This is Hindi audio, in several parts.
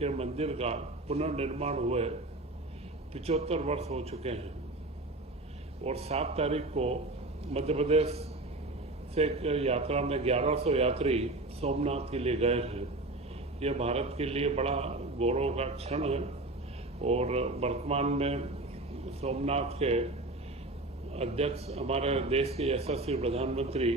के मंदिर का पुनर्निर्माण हुए 75 वर्ष हो चुके हैं और 7 तारीख को मध्य प्रदेश से यात्रा में 1100 यात्री सोमनाथ के लिए गए हैं। यह भारत के लिए बड़ा गौरव का क्षण है और वर्तमान में सोमनाथ के अध्यक्ष हमारे देश के यशस्वी प्रधानमंत्री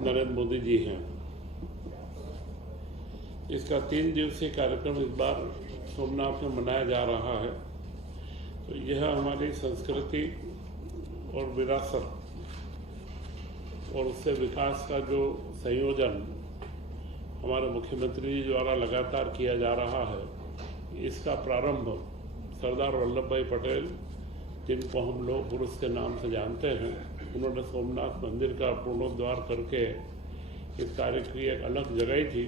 नरेंद्र मोदी जी हैं। इसका 3 दिवसीय कार्यक्रम इस बार सोमनाथ में मनाया जा रहा है। तो यह हमारी संस्कृति और विरासत और उससे विकास का जो संयोजन हमारे मुख्यमंत्री जी द्वारा लगातार किया जा रहा है, इसका प्रारंभ सरदार वल्लभ भाई पटेल, जिनको हम लोग पुरुष के नाम से जानते हैं, उन्होंने सोमनाथ मंदिर का पूर्णोद्वार करके इस कार्य की एक अलग जगह थी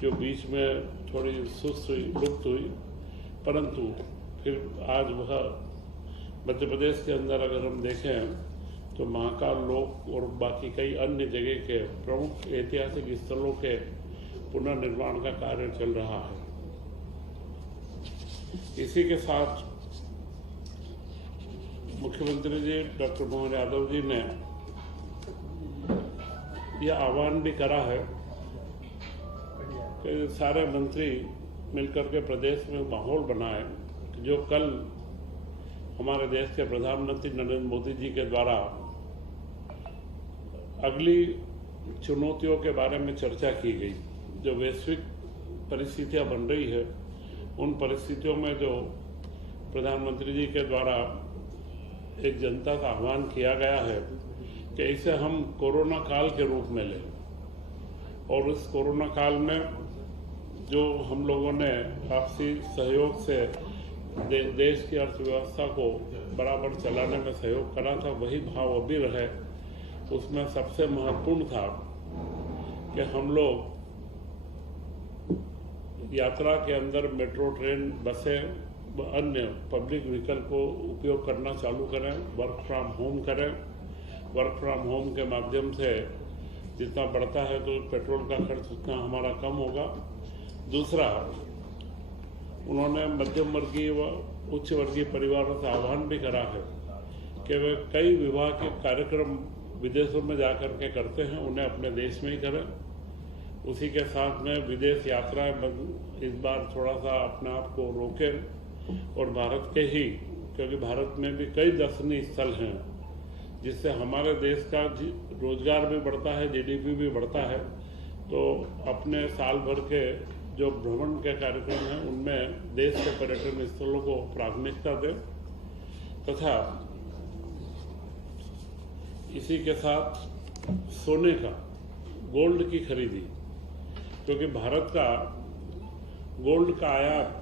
जो बीच में थोड़ी सुस्त हुई, लुप्त हुई, परंतु फिर आज वह मध्य प्रदेश के अंदर अगर हम देखें तो महाकाल लोक और बाकी कई अन्य जगह के प्रमुख ऐतिहासिक स्थलों के पुनर्निर्माण का कार्य चल रहा है। इसी के साथ मुख्यमंत्री जी डॉक्टर मोहन यादव जी ने यह आह्वान भी करा है कि सारे मंत्री मिलकर के प्रदेश में माहौल बनाए जो कल हमारे देश के प्रधानमंत्री नरेंद्र मोदी जी के द्वारा अगली चुनौतियों के बारे में चर्चा की गई। जो वैश्विक परिस्थितियां बन रही है, उन परिस्थितियों में जो प्रधानमंत्री जी के द्वारा एक जनता का आह्वान किया गया है कि इसे हम कोरोना काल के रूप में लें और उस कोरोना काल में जो हम लोगों ने आपसी सहयोग से देश की अर्थव्यवस्था को बराबर चलाने में सहयोग करा था, वही भाव अभी रहे। उसमें सबसे महत्वपूर्ण था कि हम लोग यात्रा के अंदर मेट्रो, ट्रेन, बसें व अन्य पब्लिक व्हीकल को उपयोग करना चालू करें, वर्क फ्रॉम होम करें। वर्क फ्रॉम होम के माध्यम से जितना बढ़ता है तो पेट्रोल का खर्च उतना हमारा कम होगा। दूसरा, उन्होंने मध्यम वर्गीय व उच्च वर्गीय परिवारों से आह्वान भी करा है कि वे कई विवाह के कार्यक्रम विदेशों में जाकर के करते हैं, उन्हें अपने देश में ही करें। उसी के साथ में विदेश यात्राएं इस बार थोड़ा सा अपने आप को रोकें और भारत के ही, क्योंकि भारत में भी कई दर्शनीय स्थल हैं जिससे हमारे देश का रोजगार भी बढ़ता है, जीडीपी भी बढ़ता है। तो अपने साल भर के जो भ्रमण के कार्यक्रम हैं उनमें देश के पर्यटन स्थलों को प्राथमिकता दें तथा इसी के साथ सोने का, गोल्ड की खरीदी, क्योंकि भारत का गोल्ड का आयात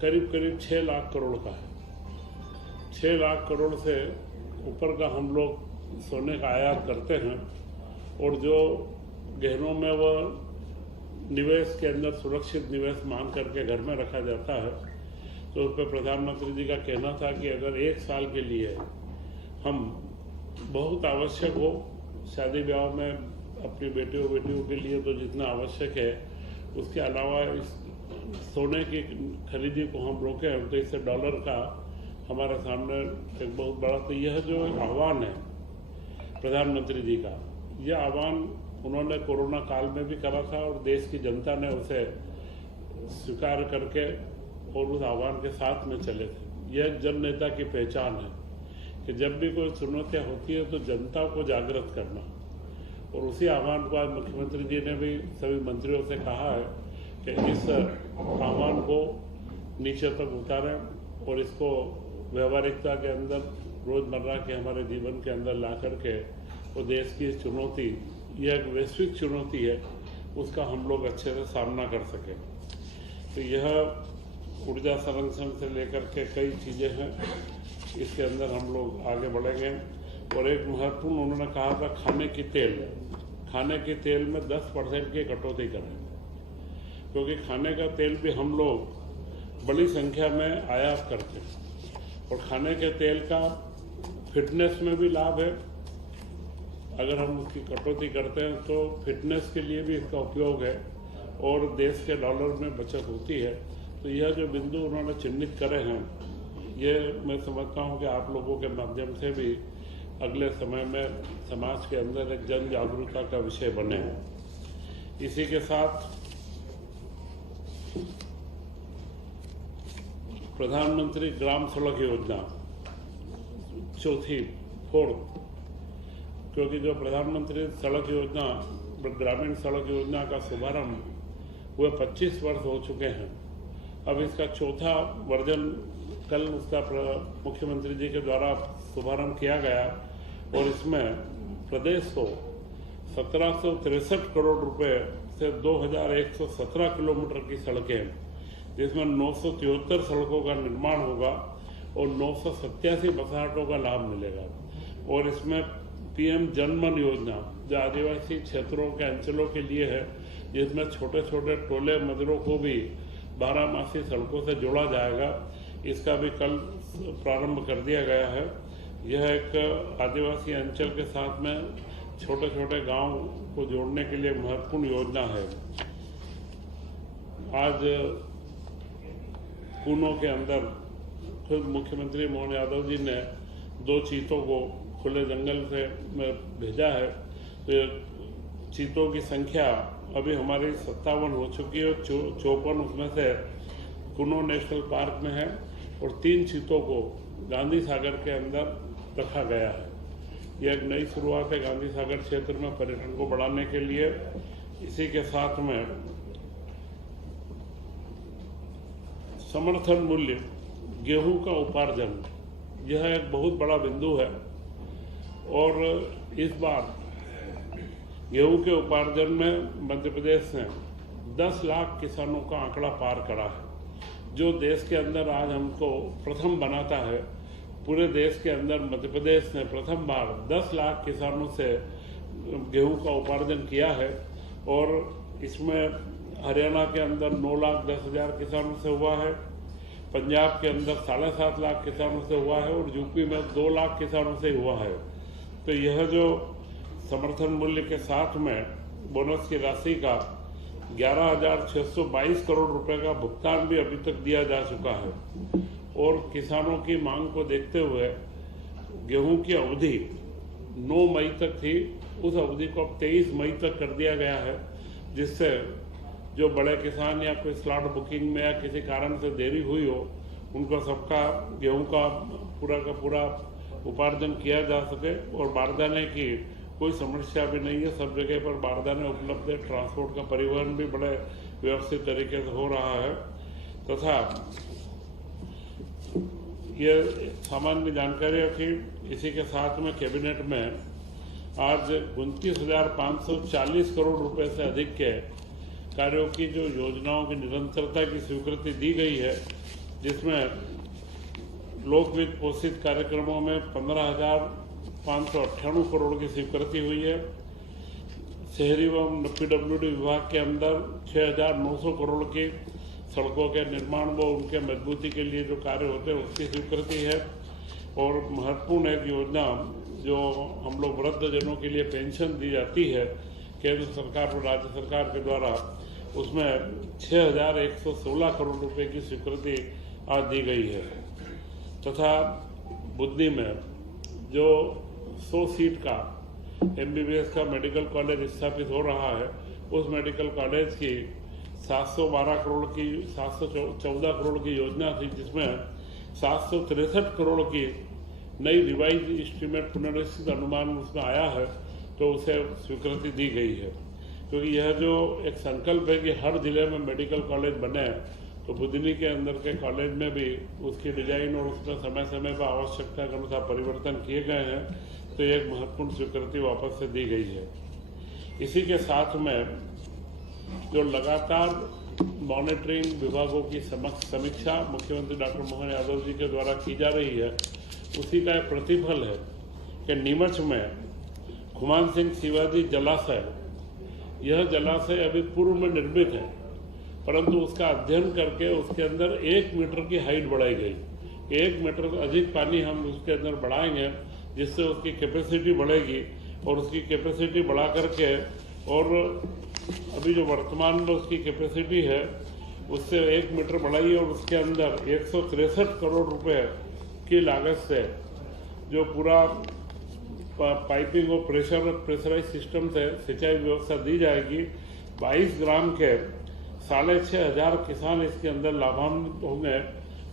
करीब करीब 6 लाख करोड़ का है। 6 लाख करोड़ से ऊपर का हम लोग सोने का आयात करते हैं और जो गहनों में वह निवेश के अंदर सुरक्षित निवेश मान करके घर में रखा जाता है। तो उस पर प्रधानमंत्री जी का कहना था कि अगर 1 साल के लिए हम बहुत आवश्यक हो, शादी ब्याह में अपनी बेटियों के लिए तो जितना आवश्यक है, उसके अलावा इस सोने की खरीदी को हम रोकें तो इससे डॉलर का हमारे सामने एक बहुत बड़ा, तो यह जो आह्वान है प्रधानमंत्री जी का, यह आह्वान उन्होंने कोरोना काल में भी करा था और देश की जनता ने उसे स्वीकार करके और उस आह्वान के साथ में चले थे। यह जन नेता की पहचान है कि जब भी कोई चुनौतियाँ होती है तो जनता को जागृत करना, और उसी आह्वान को आज मुख्यमंत्री जी ने भी सभी मंत्रियों से कहा है कि इस आह्वान को नीचे तक उतारें और इसको व्यवहारिकता के अंदर, रोजमर्रा के हमारे जीवन के अंदर ला करके वो देश की चुनौती, यह एक वैश्विक चुनौती है, उसका हम लोग अच्छे से सामना कर सकें। तो यह ऊर्जा संरक्षण से लेकर के कई चीज़ें हैं, इसके अंदर हम लोग आगे बढ़ेंगे। और एक महत्वपूर्ण उन्होंने कहा था खाने के तेल में 10% की कटौती करें, क्योंकि खाने का तेल भी हम लोग बड़ी संख्या में आयात करते हैं और खाने के तेल का फिटनेस में भी लाभ है। अगर हम उसकी कटौती करते हैं तो फिटनेस के लिए भी इसका उपयोग है और देश के डॉलर में बचत होती है। तो यह जो बिंदु उन्होंने चिन्हित करे हैं, ये मैं समझता हूँ कि आप लोगों के माध्यम से भी अगले समय में समाज के अंदर एक जन जागरूकता का विषय बने। इसी के साथ प्रधानमंत्री ग्राम सड़क योजना फोर्थ, क्योंकि जो प्रधानमंत्री सड़क योजना, ग्रामीण सड़क योजना का शुभारंभ हुए 25 वर्ष हो चुके हैं। अब इसका चौथा वर्जन कल उसका मुख्यमंत्री जी के द्वारा शुभारंभ किया गया और इसमें प्रदेश को 1763 करोड़ रुपए से 2117 किलोमीटर की सड़कें, जिसमें 973 सड़कों का निर्माण होगा और 987 बसाहटों का लाभ मिलेगा। और इसमें PM जनमन योजना जो आदिवासी क्षेत्रों के अंचलों के लिए है, जिसमें छोटे छोटे टोले मजरों को भी 12मासी सड़कों से जोड़ा जाएगा, इसका भी कल प्रारंभ कर दिया गया है। यह एक आदिवासी अंचल के साथ में छोटे छोटे गांव को जोड़ने के लिए महत्वपूर्ण योजना है। आज कूनो के अंदर खुद मुख्यमंत्री मोहन यादव जी ने 2 चीतों को खुले जंगल से भेजा है। तो चीतों की संख्या अभी हमारी 57 हो चुकी है। 54 उसमें से कूनो नेशनल पार्क में है और 3 चीतों को गांधी सागर के अंदर रखा गया है। यह एक नई शुरुआत है गांधी सागर क्षेत्र में पर्यटन को बढ़ाने के लिए। इसी के साथ में समर्थन मूल्य गेहूं का उपार्जन, यह एक बहुत बड़ा बिंदु है और इस बार गेहूं के उपार्जन में मध्य प्रदेश ने 10 लाख किसानों का आंकड़ा पार करा है, जो देश के अंदर आज हमको प्रथम बनाता है। पूरे देश के अंदर मध्य प्रदेश ने प्रथम बार 10 लाख किसानों से गेहूं का उपार्जन किया है और इसमें हरियाणा के अंदर 9,10,000 किसानों से हुआ है, पंजाब के अंदर 7.5 लाख किसानों से हुआ है और यूपी में 2 लाख किसानों से हुआ है। तो यह जो समर्थन मूल्य के साथ में बोनस की राशि का 11,622 करोड़ रुपए का भुगतान भी अभी तक दिया जा चुका है और किसानों की मांग को देखते हुए गेहूं की अवधि 9 मई तक थी, उस अवधि को अब 23 मई तक कर दिया गया है, जिससे जो बड़े किसान या कोई स्लॉट बुकिंग में या किसी कारण से देरी हुई हो, उनको सबका गेहूं का पूरा उपार्जन किया जा सके और बारदाने की कोई समस्या भी नहीं है। सब जगह पर बारदाने उपलब्ध है, ट्रांसपोर्ट का परिवहन भी बड़े व्यवस्थित तरीके से हो रहा है। तथा ये सामान्य जानकारी थी। इसी के साथ में कैबिनेट में आज 29,540 करोड़ रुपए से अधिक के कार्यों की जो योजनाओं की निरंतरता की स्वीकृति दी गई है, जिसमें लोकवित्त पोषित कार्यक्रमों में 15,598 करोड़ की स्वीकृति हुई है। शहरी एवं PWD विभाग के अंदर 6,900 करोड़ की सड़कों के निर्माण व उनके मजबूती के लिए जो कार्य होते हैं उसकी स्वीकृति है। और महत्वपूर्ण एक योजना जो हम लोग वृद्धजनों के लिए पेंशन दी जाती है केंद्र सरकार और राज्य सरकार के द्वारा, उसमें 6,116 करोड़ रुपए की स्वीकृति आज दी गई है। तथा बुद्धि में जो 100 सीट का MBBS का मेडिकल कॉलेज स्थापित हो रहा है, उस मेडिकल कॉलेज की 714 करोड़ की योजना थी, जिसमें 763 करोड़ की नई रिवाइज एस्टीमेट पुनर्निश्चित अनुमान उसमें आया है, तो उसे स्वीकृति दी गई है। क्योंकि यह जो एक संकल्प है कि हर जिले में मेडिकल कॉलेज बने, तो बुधनी के अंदर के कॉलेज में भी उसकी डिजाइन और उसमें समय समय पर आवश्यकता के अनुसार परिवर्तन किए गए हैं, तो एक महत्वपूर्ण स्वीकृति वापस से दी गई है। इसी के साथ में जो लगातार मॉनिटरिंग विभागों की समीक्षा मुख्यमंत्री डॉक्टर मोहन यादव जी के द्वारा की जा रही है, उसी का एक प्रतिफल है कि नीमच में खुमान सिंह शिवाजी जलाशय, यह जलाशय अभी पूर्व में निर्मित है, परंतु उसका अध्ययन करके उसके अंदर 1 मीटर की हाइट बढ़ाई गई। 1 मीटर अधिक पानी हम उसके अंदर बढ़ाएंगे, जिससे उसकी कैपेसिटी बढ़ेगी और उसकी कैपेसिटी बढ़ा करके, और अभी जो वर्तमान में उसकी कैपेसिटी है उससे 1 मीटर बढ़ाई और उसके अंदर 163 करोड़ रुपए की लागत से जो पूरा पाइपिंग और प्रेशराइज सिस्टम से सिंचाई व्यवस्था दी जाएगी। 22 ग्राम के 6,500 किसान इसके अंदर लाभान्वित होंगे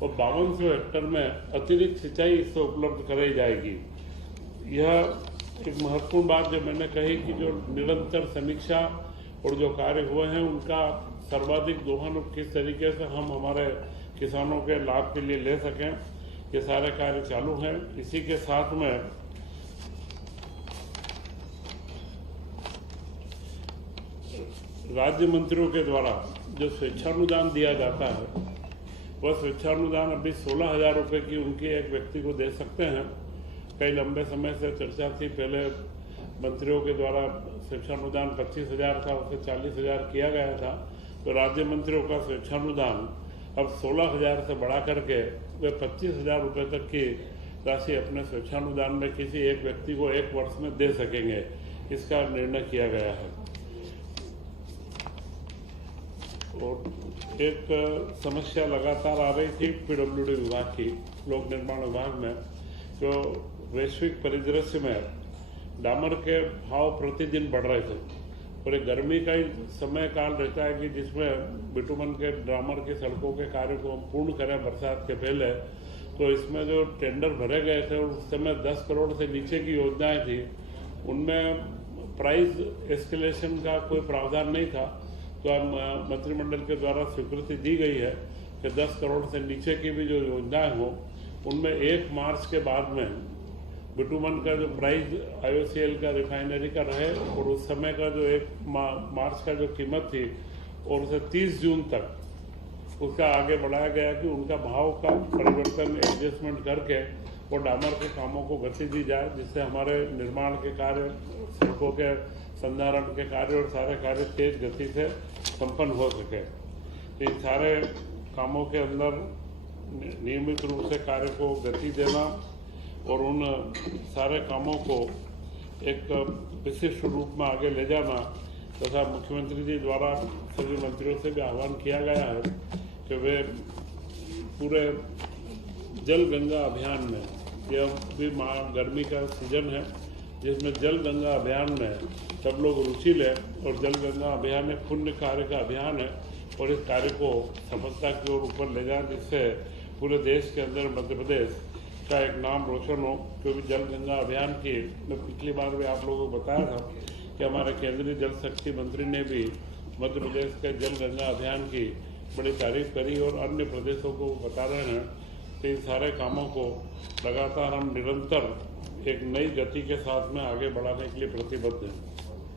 और 5200 हेक्टेयर में अतिरिक्त सिंचाई इससे उपलब्ध कराई जाएगी। यह एक महत्वपूर्ण बात जो मैंने कही कि जो निरंतर समीक्षा और जो कार्य हुए हैं उनका सर्वाधिक दोहन किस तरीके से हम हमारे किसानों के लाभ के लिए ले सकें, ये सारे कार्य चालू हैं। इसी के साथ में राज्य मंत्रियों के द्वारा जो स्वेच्छानुदान दिया जाता है वह स्वेच्छानुदान अभी 16,000 रुपये की उनकी एक व्यक्ति को दे सकते हैं। कई लंबे समय से चर्चा थी, पहले मंत्रियों के द्वारा स्वेच्छानुदान 25,000 था, उसे 40,000 किया गया था। तो राज्य मंत्रियों का स्वेच्छानुदान अब 16,000 से बढ़ा करके वे 25,000 रुपये तक की राशि अपने स्वेच्छानुदान में किसी एक व्यक्ति को 1 वर्ष में दे सकेंगे, इसका निर्णय किया गया है। और एक समस्या लगातार आ रही थी पीडब्ल्यूडी विभाग की, लोक निर्माण विभाग में, जो वैश्विक परिदृश्य में डामर के भाव प्रतिदिन बढ़ रहे थे और एक गर्मी का ही समय काल रहता है कि जिसमें बिटुमन के डामर की सड़कों के कार्य को हम पूर्ण करें बरसात के पहले। तो इसमें जो टेंडर भरे गए थे उस समय 10 करोड़ से नीचे की योजनाएं थी, उनमें प्राइस एस्केलेशन का कोई प्रावधान नहीं था। तो अब मंत्रिमंडल के द्वारा स्वीकृति दी गई है कि 10 करोड़ से नीचे की भी जो योजनाएं हो उनमें 1 मार्च के बाद में बिटुमन का जो प्राइस IOCL का रिफाइनरी का रहे और उस समय का जो 1 मार्च का जो कीमत थी और उसे 30 जून तक उसका आगे बढ़ाया गया कि उनका भाव का परिवर्तन एडजस्टमेंट करके और डामर के कामों को गति दी जाए, जिससे हमारे निर्माण के कार्य, सड़कों के संधारण के कार्य और सारे कार्य तेज गति से संपन्न हो सके। इन सारे कामों के अंदर नियमित रूप से कार्य को गति देना और उन सारे कामों को एक विशिष्ट रूप में आगे ले जाना तथा मुख्यमंत्री जी द्वारा सभी मंत्रियों से भी आह्वान किया गया है कि वे पूरे जल गंगा अभियान में, यह भी गर्मी का सीजन है जिसमें जल गंगा अभियान में सब लोग रुचि लें और जल गंगा अभियान एक पुण्य कार्य का अभियान है और इस कार्य को सफलता की ओर ऊपर ले जाएं, जिससे पूरे देश के अंदर मध्य प्रदेश का एक नाम रोशन हो। क्योंकि जल गंगा अभियान की मैं पिछली बार भी आप लोगों को बताया था कि हमारे केंद्रीय जल शक्ति मंत्री ने भी मध्य प्रदेश के जल गंगा अभियान की बड़ी तारीफ करी और अन्य प्रदेशों को बता रहे हैं कि इन सारे कामों को लगातार हम निरंतर एक नई गति के साथ में आगे बढ़ाने के लिए प्रतिबद्ध हैं।